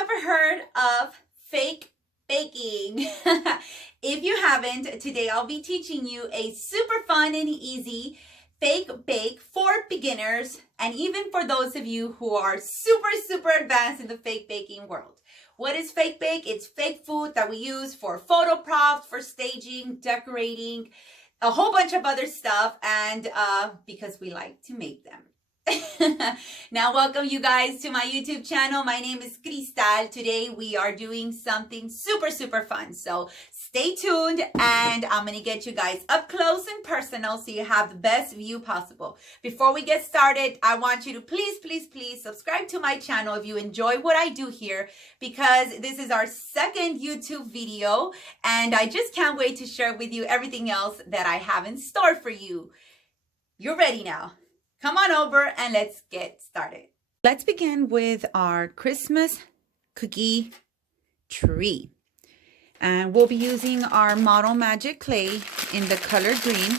ever heard of fake baking? If you haven't, today I'll be teaching you a super fun and easy fake bake for beginners and even for those of you who are super advanced in the fake baking world. What is fake bake? It's fake food that we use for photo props, for staging, decorating, a whole bunch of other stuff, and because we like to make them. Now, welcome you guys to my YouTube channel. My name is Cristal. Today we are doing something super fun. So stay tuned and I'm going to get you guys up close and personal so you have the best view possible. Before we get started, I want you to please subscribe to my channel if you enjoy what I do here, because this is our second YouTube video and I just can't wait to share with you everything else that I have in store for you. You're ready now. Come on over and let's get started. Let's begin with our Christmas cookie tree. And we'll be using our Model Magic clay in the color green.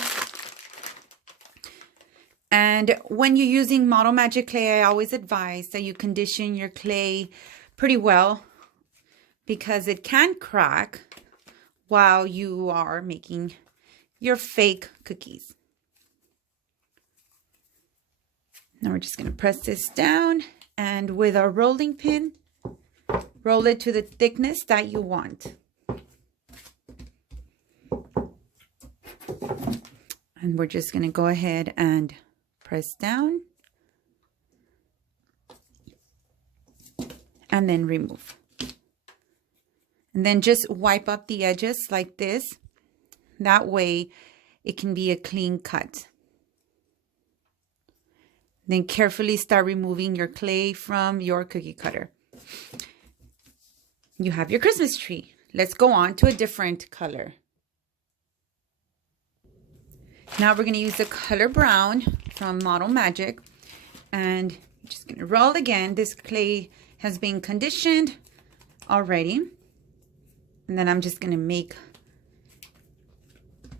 And when you're using Model Magic clay, I always advise that you condition your clay pretty well because it can crack while you are making your fake cookies. Now we're just going to press this down and with our rolling pin, roll it to the thickness that you want. And we're just going to go ahead and press down and then remove. And then just wipe up the edges like this. That way it can be a clean cut. Then carefully start removing your clay from your cookie cutter. You have your Christmas tree. Let's go on to a different color. Now we're going to use the color brown from Model Magic. And I'm just going to roll again. This clay has been conditioned already. And then I'm just going to make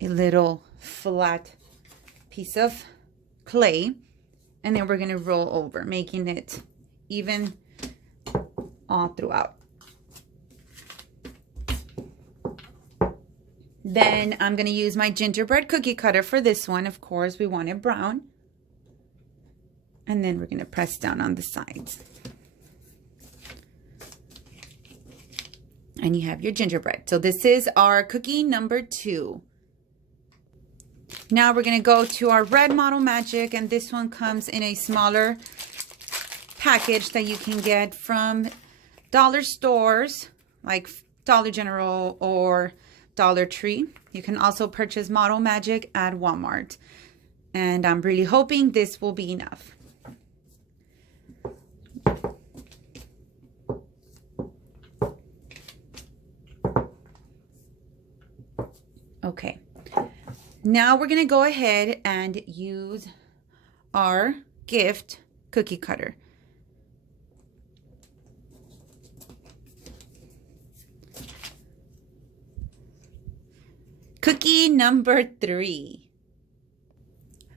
a little flat piece of clay. And then we're going to roll over, making it even all throughout. Then I'm going to use my gingerbread cookie cutter for this one. Of course, we want it brown. And then we're going to press down on the sides. And you have your gingerbread. So this is our cookie number 2. Now we're going to go to our red Model Magic, and this one comes in a smaller package that you can get from dollar stores like Dollar General or Dollar Tree. You can also purchase Model Magic at Walmart, and I'm really hoping this will be enough. Okay. Now we're going to go ahead and use our gift cookie cutter. Cookie number 3.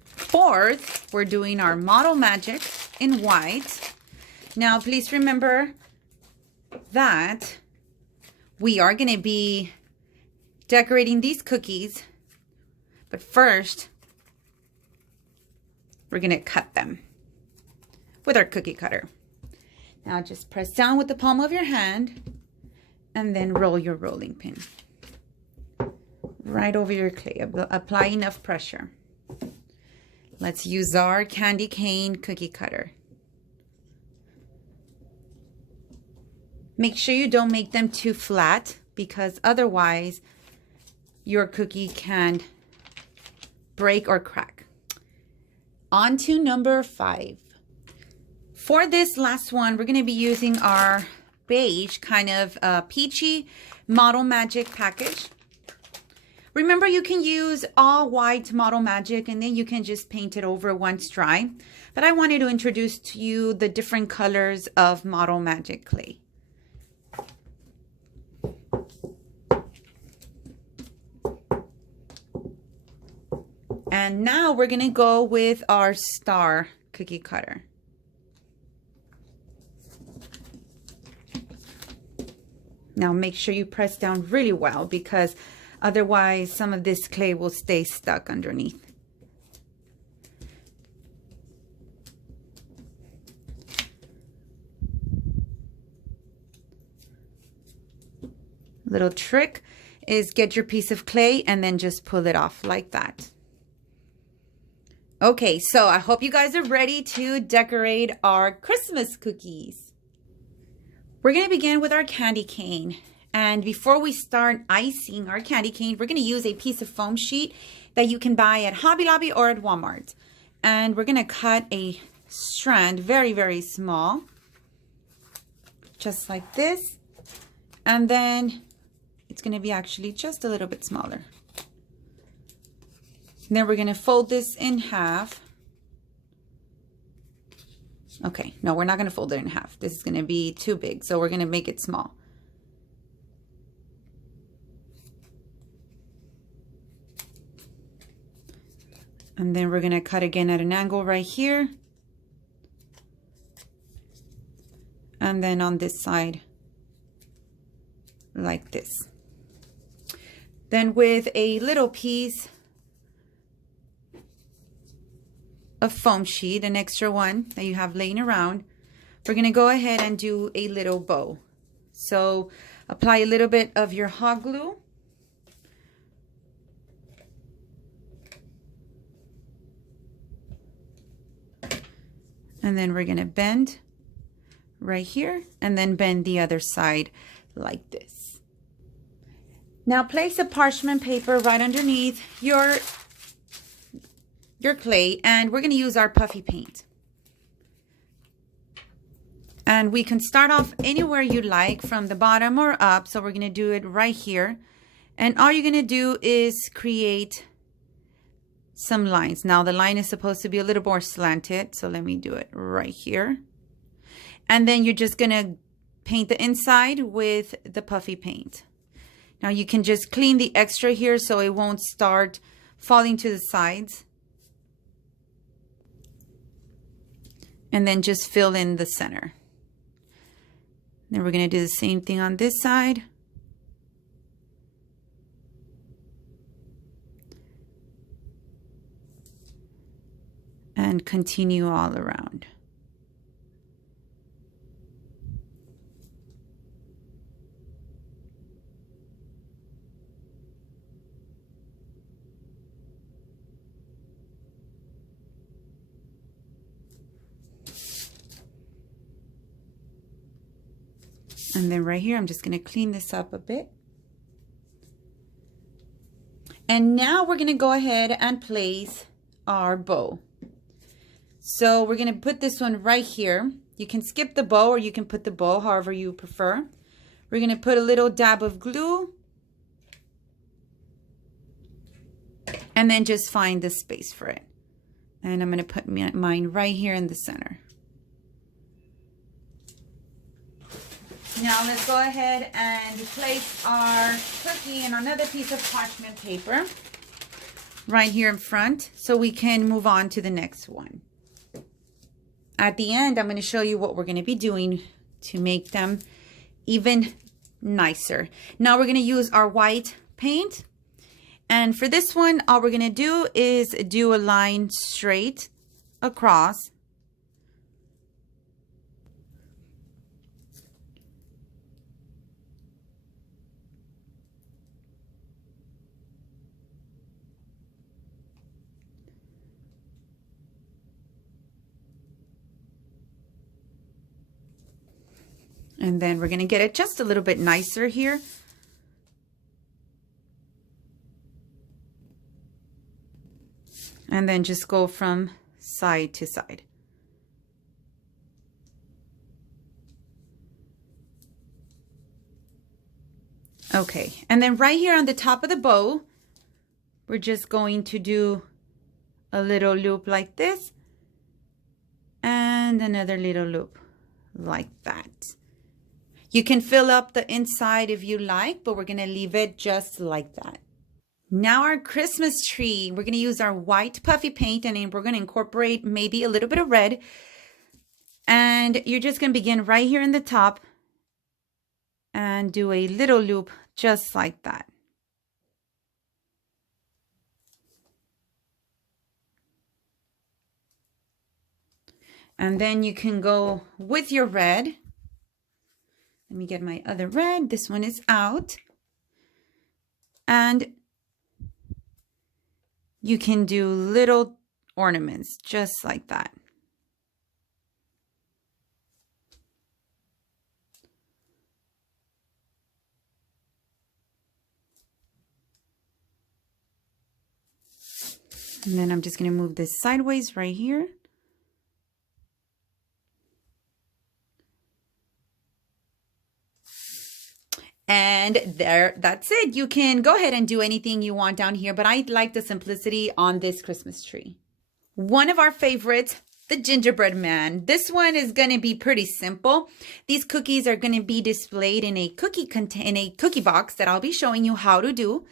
Fourth, we're doing our Model Magic in white. Now please remember that we are going to be decorating these cookies. But first, we're going to cut them with our cookie cutter. Now just press down with the palm of your hand and then roll your rolling pin right over your clay. Apply enough pressure. Let's use our candy cane cookie cutter. Make sure you don't make them too flat because otherwise your cookie can break or crack. On to number 5. For this last one, we're going to be using our beige, kind of peachy Model Magic package. Remember, you can use all white Model Magic and then you can just paint it over once dry. But I wanted to introduce to you the different colors of Model Magic clay. And now we're going to go with our star cookie cutter. Now make sure you press down really well, because otherwise some of this clay will stay stuck underneath. Little trick is get your piece of clay and then just pull it off like that. Okay, so I hope you guys are ready to decorate our Christmas cookies. We're going to begin with our candy cane. And before we start icing our candy cane, we're going to use a piece of foam sheet that you can buy at Hobby Lobby or at Walmart. And we're going to cut a strand very, very small, just like this. And then it's going to be actually just a little bit smaller. And then we're going to fold this in half. Okay, no, we're not going to fold it in half. This is going to be too big, so we're going to make it small. And then we're going to cut again at an angle right here. And then on this side, like this. Then with a little piece of foam sheet, an extra one that you have laying around, we're going to go ahead and do a little bow. So apply a little bit of your hot glue. And then we're going to bend right here and then bend the other side like this. Now place a parchment paper right underneath your clay, and we're going to use our puffy paint. And we can start off anywhere you like, from the bottom or up. So we're going to do it right here. And all you're going to do is create some lines. Now the line is supposed to be a little more slanted, so let me do it right here. And then you're just going to paint the inside with the puffy paint. Now you can just clean the extra here so it won't start falling to the sides. And then just fill in the center. Then we're going to do the same thing on this side. And continue all around. And then right here, I'm just going to clean this up a bit. And now we're going to go ahead and place our bow. So we're going to put this one right here. You can skip the bow or you can put the bow however you prefer. We're going to put a little dab of glue. And then just find the space for it. And I'm going to put mine right here in the center. Now let's go ahead and place our cookie in another piece of parchment paper right here in front so we can move on to the next one. At the end, I'm going to show you what we're going to be doing to make them even nicer. Now we're going to use our white paint. And for this one, all we're going to do is do a line straight across. And then we're going to get it just a little bit nicer here. And then just go from side to side. Okay, and then right here on the top of the bow, we're just going to do a little loop like this. And another little loop like that. You can fill up the inside if you like, but we're going to leave it just like that. Now our Christmas tree, we're going to use our white puffy paint and we're going to incorporate maybe a little bit of red. And you're just going to begin right here in the top and do a little loop just like that. And then you can go with your red. Let me get my other red. This one is out. And you can do little ornaments just like that. And then I'm just going to move this sideways right here. And there, that's it. You can go ahead and do anything you want down here, but I like the simplicity on this Christmas tree. One of our favorites, the Gingerbread Man. This one is going to be pretty simple. These cookies are going to be displayed in a cookie box that I'll be showing you how to do.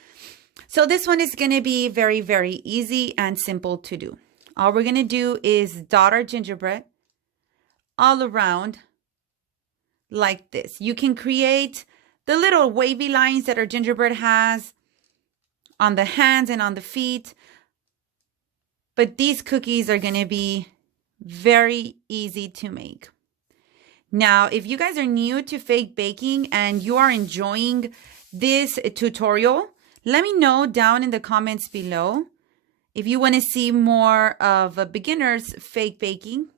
So this one is going to be very, very easy and simple to do. All we're going to do is dot our gingerbread all around like this. You can create the little wavy lines that our gingerbread has on the hands and on the feet. But these cookies are going to be very easy to make. Now, if you guys are new to fake baking and you are enjoying this tutorial, let me know down in the comments below if you want to see more of a beginner's fake baking.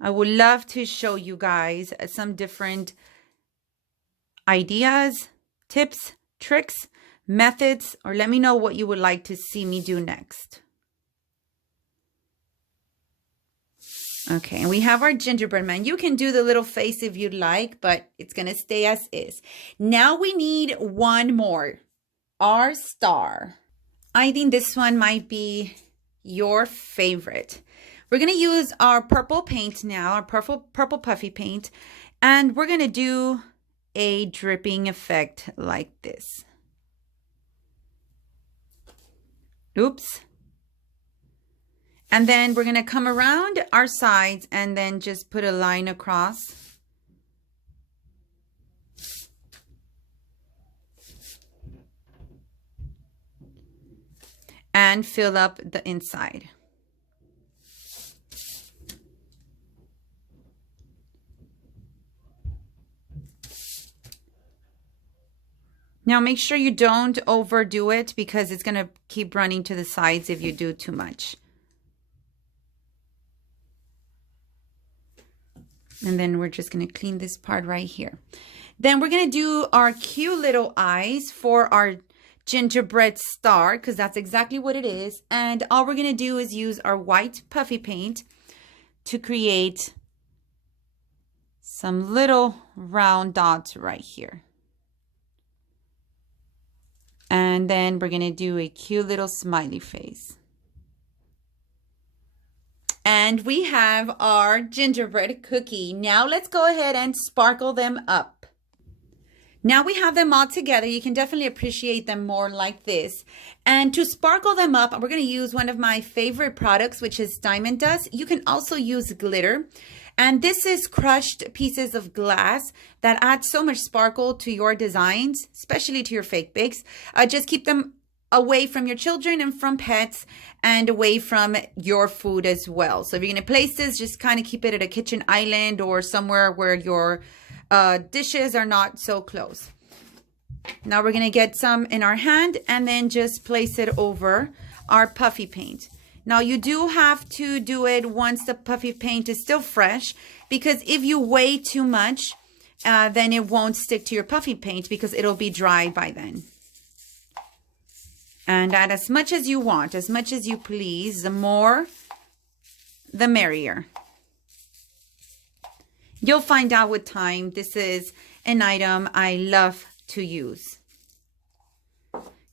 I would love to show you guys some different ideas, tips, tricks, methods, or let me know what you would like to see me do next. Okay, and we have our gingerbread man. You can do the little face if you'd like, but it's going to stay as is. Now we need one more, our star. I think this one might be your favorite. We're going to use our purple paint now, our purple puffy paint, and we're going to do a dripping effect like this. Oops. And then we're going to come around our sides and then just put a line across. And fill up the inside. Now make sure you don't overdo it because it's going to keep running to the sides if you do too much. And then we're just going to clean this part right here. Then we're going to do our cute little eyes for our gingerbread star because that's exactly what it is. And all we're going to do is use our white puffy paint to create some little round dots right here. And then we're going to do a cute little smiley face. And we have our gingerbread cookie. Now let's go ahead and sparkle them up. Now we have them all together. You can definitely appreciate them more like this. And to sparkle them up, we're going to use one of my favorite products, which is diamond dust. You can also use glitter. And this is crushed pieces of glass that add so much sparkle to your designs, especially to your fake bakes. Just keep them away from your children and from pets and away from your food as well. So if you're going to place this, just kind of keep it at a kitchen island or somewhere where your dishes are not so close. Now we're going to get some in our hand and then just place it over our puffy paint. Now you do have to do it once the puffy paint is still fresh, because if you wait too much, then it won't stick to your puffy paint because it'll be dry by then. And add as much as you want, as much as you please. The more, the merrier. You'll find out with time. This is an item I love to use.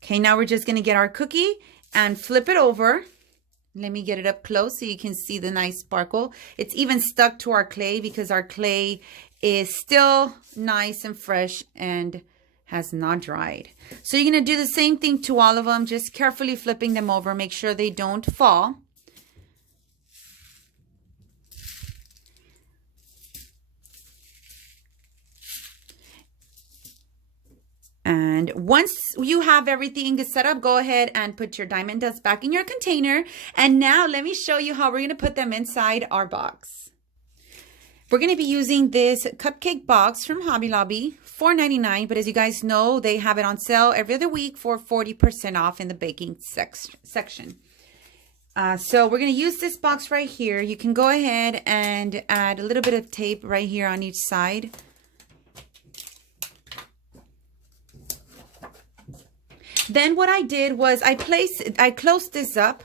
Okay, now we're just going to get our cookie and flip it over. Let me get it up close so you can see the nice sparkle. It's even stuck to our clay because our clay is still nice and fresh and has not dried. So you're going to do the same thing to all of them, just carefully flipping them over. Make sure they don't fall. And once you have everything set up, go ahead and put your diamond dust back in your container. And now let me show you how we're going to put them inside our box. We're going to be using this cupcake box from Hobby Lobby, $4.99. But as you guys know, they have it on sale every other week for 40% off in the baking section. So we're going to use this box right here. You can go ahead and add a little bit of tape right here on each side. Then what I did was I closed this up.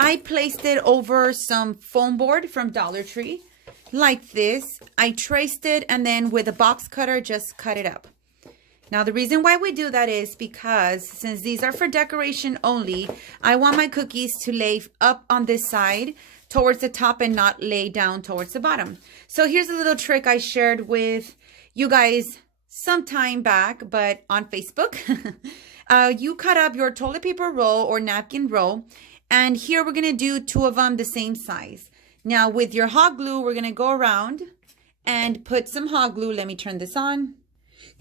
I placed it over some foam board from Dollar Tree like this. I traced it and then with a box cutter just cut it up. Now the reason why we do that is because since these are for decoration only, I want my cookies to lay up on this side towards the top and not lay down towards the bottom. So here's a little trick I shared with you guys some time back, but on Facebook. You cut up your toilet paper roll or napkin roll, and here we're going to do 2 of them the same size. Now with your hot glue, we're going to go around and put some hot glue. Let me turn this on.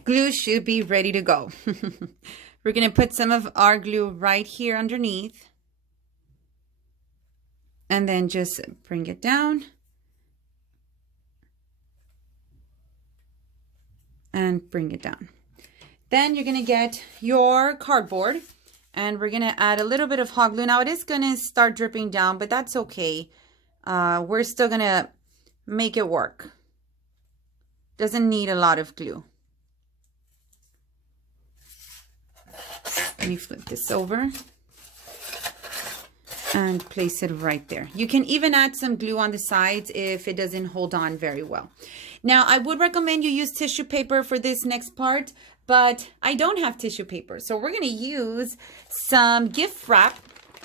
Glue should be ready to go. We're going to put some of our glue right here underneath. And then just bring it down. And bring it down. Then you're going to get your cardboard and we're going to add a little bit of hot glue. Now it is going to start dripping down, but that's okay. We're still going to make it work. Doesn't need a lot of glue. Let me flip this over and place it right there. You can even add some glue on the sides if it doesn't hold on very well. Now I would recommend you use tissue paper for this next part, but I don't have tissue paper. So we're going to use some gift wrap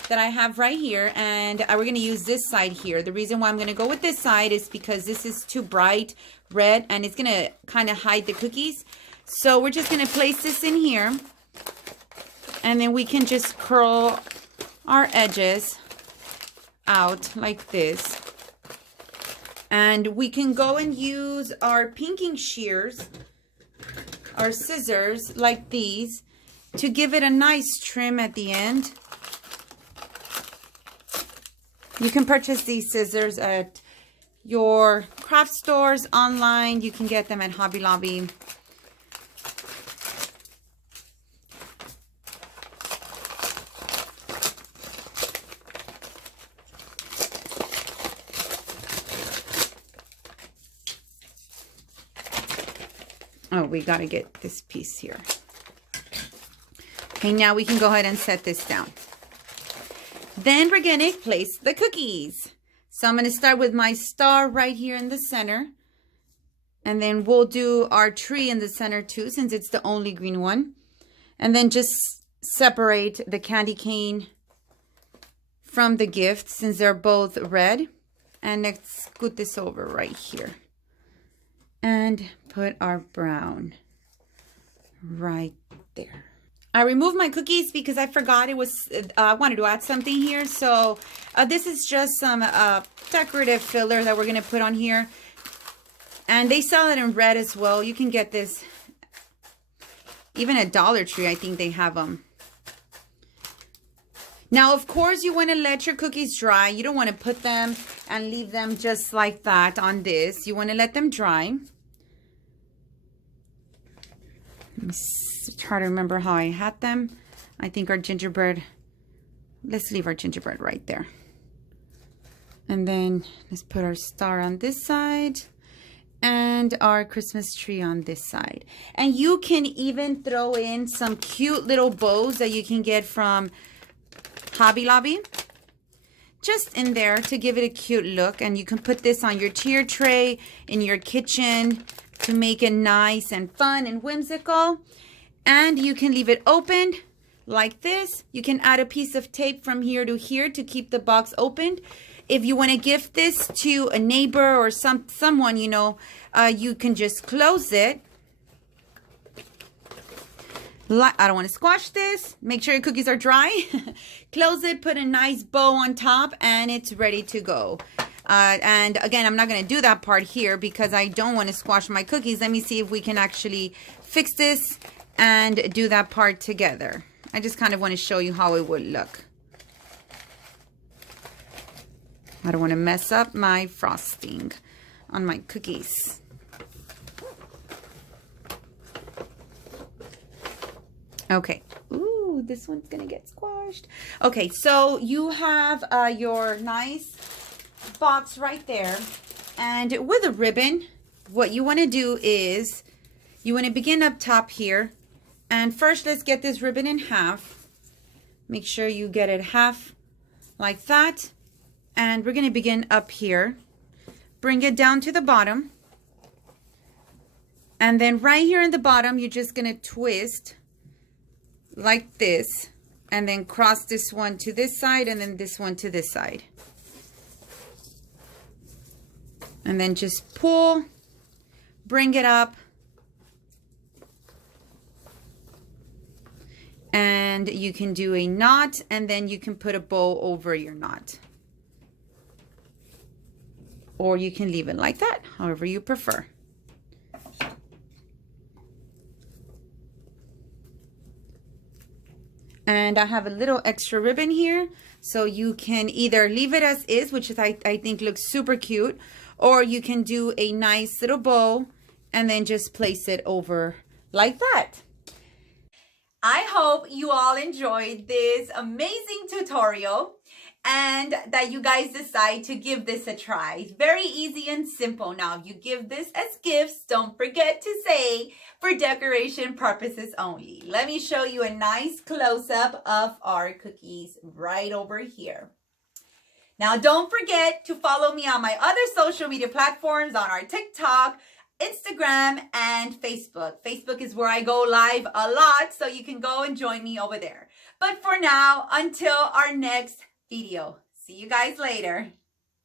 that I have right here, and we're going to use this side here. The reason why I'm going to go with this side is because this is too bright red and it's going to kind of hide the cookies. So we're just going to place this in here, and then we can just curl our edges out like this. And we can go and use our pinking shears, our scissors like these, to give it a nice trim at the end. You can purchase these scissors at your craft stores, online. You can get them at Hobby Lobby. Oh, we got to get this piece here. Okay, now we can go ahead and set this down. Then we're going to place the cookies. So I'm going to start with my star right here in the center. And then we'll do our tree in the center too, since it's the only green one. And then just separate the candy cane from the gift since they're both red. And let's scoot this over right here. And put our brown right there. I removed my cookies because I forgot it was, I wanted to add something here. So this is just some decorative filler that we're going to put on here. And they sell it in red as well. You can get this even at Dollar Tree. I think they have them. Now, of course, you want to let your cookies dry. You don't want to put them and leave them just like that on this. You want to let them dry. Let me try to remember how I had them. I think our gingerbread, let's leave our gingerbread right there. And then let's put our star on this side and our Christmas tree on this side. And you can even throw in some cute little bows that you can get from Hobby Lobby. Just in there to give it a cute look. And you can put this on your tier tray in your kitchen to make it nice and fun and whimsical. And you can leave it open like this. You can add a piece of tape from here to here to keep the box opened. If you want to gift this to a neighbor or someone, you know, you can just close it. I don't want to squash this. Make sure your cookies are dry. Close it, put a nice bow on top, and it's ready to go. And again, I'm not going to do that part here because I don't want to squash my cookies. Let me see if we can actually fix this and do that part together. I just kind of want to show you how it would look. I don't want to mess up my frosting on my cookies. Okay. Ooh, this one's going to get squashed. Okay, so you have your nice box right there. And with a ribbon, what you want to do is you want to begin up top here. And first, let's get this ribbon in half. Make sure you get it half like that. And we're going to begin up here. Bring it down to the bottom. And then right here in the bottom, you're just going to twist like this. And then cross this one to this side and then this one to this side. And then just pull, bring it up. And you can do a knot and then you can put a bow over your knot. Or you can leave it like that, however you prefer. And I have a little extra ribbon here. So you can either leave it as is, which is I think looks super cute. Or you can do a nice little bow and then just place it over like that. I hope you all enjoyed this amazing tutorial and that you guys decide to give this a try. It's very easy and simple. Now, if you give this as gifts, don't forget to say for decoration purposes only. Let me show you a nice close-up of our cookies right over here. Now, don't forget to follow me on my other social media platforms on our TikTok, Instagram, and Facebook. Facebook is where I go live a lot, so you can go and join me over there. But for now, until our next video. See you guys later.